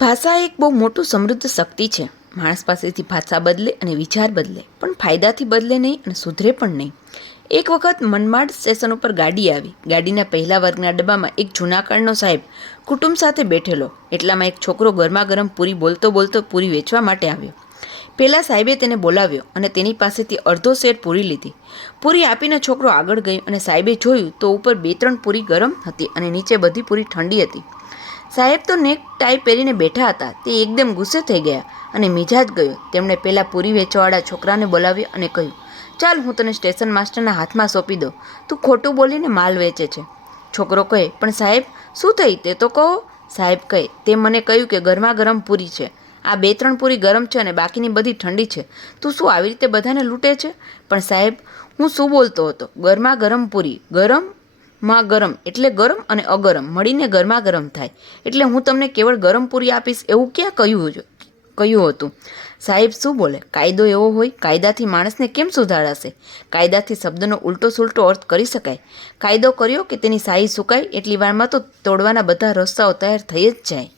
ભાષા એક બહુ મોટું સમૃદ્ધ શક્તિ છે. માણસ પાસેથી ભાષા બદલે અને વિચાર બદલે, પણ ફાયદાથી બદલે નહીં અને સુધરે પણ નહીં. એક વખત મનમાડ સ્ટેશન ઉપર ગાડી આવી. ગાડીના પહેલા વર્ગના ડબ્બામાં એક જૂનાકાળનો સાહેબ કુટુંબ સાથે બેઠેલો. એટલામાં એક છોકરો ગરમા ગરમ પૂરી બોલતો બોલતો પૂરી વેચવા માટે આવ્યો. પહેલા સાહેબે તેને બોલાવ્યો અને તેની પાસેથી અડધો શેર પૂરી લીધી. પૂરી આપીને છોકરો આગળ ગયો અને સાહેબે જોયું તો ઉપર 2-3 પૂરી ગરમ હતી અને નીચે બધી પૂરી ઠંડી હતી. સાહેબ તો નેક ટાઈ પહેરીને બેઠા હતા. તે એકદમ ગુસ્સે થઈ ગયા અને મિજાજ ગયો. તેમણે પેલા પૂરી વેચવાવાળા છોકરાને બોલાવ્યો અને કહ્યું, ચાલ હું તને સ્ટેશન માસ્ટરના હાથમાં સોંપી દઉં. તું ખોટું બોલીને માલ વેચે છે. છોકરો કહે, પણ સાહેબ શું થઈ તે તો કહો. સાહેબ કહે, તે મને કહ્યું કે ગરમા ગરમ પૂરી છે. આ 2-3 પૂરી ગરમ છે અને બાકીની બધી ઠંડી છે. તું શું આવી રીતે બધાને લૂંટે છે? પણ સાહેબ હું શું બોલતો હતો? ગરમા ગરમ પૂરી. ગરમમાં ગરમ એટલે ગરમ અને અગરમ મળીને ગરમા ગરમ થાય. એટલે હું તમને કેવળ ગરમ પૂરી આપીશ એવું ક્યાં કહ્યું હતું? સાહેબ શું બોલે? કાયદો એવો હોય, કાયદાથી માણસને કેમ સુધારાશે? કાયદાથી શબ્દનો ઉલટો સુલટો અર્થ કરી શકાય. કાયદો કર્યો કે તેની શાહી સુકાય એટલી વારમાં તો તોડવાના બધા રસ્તાઓ તૈયાર થઈ જ જાય.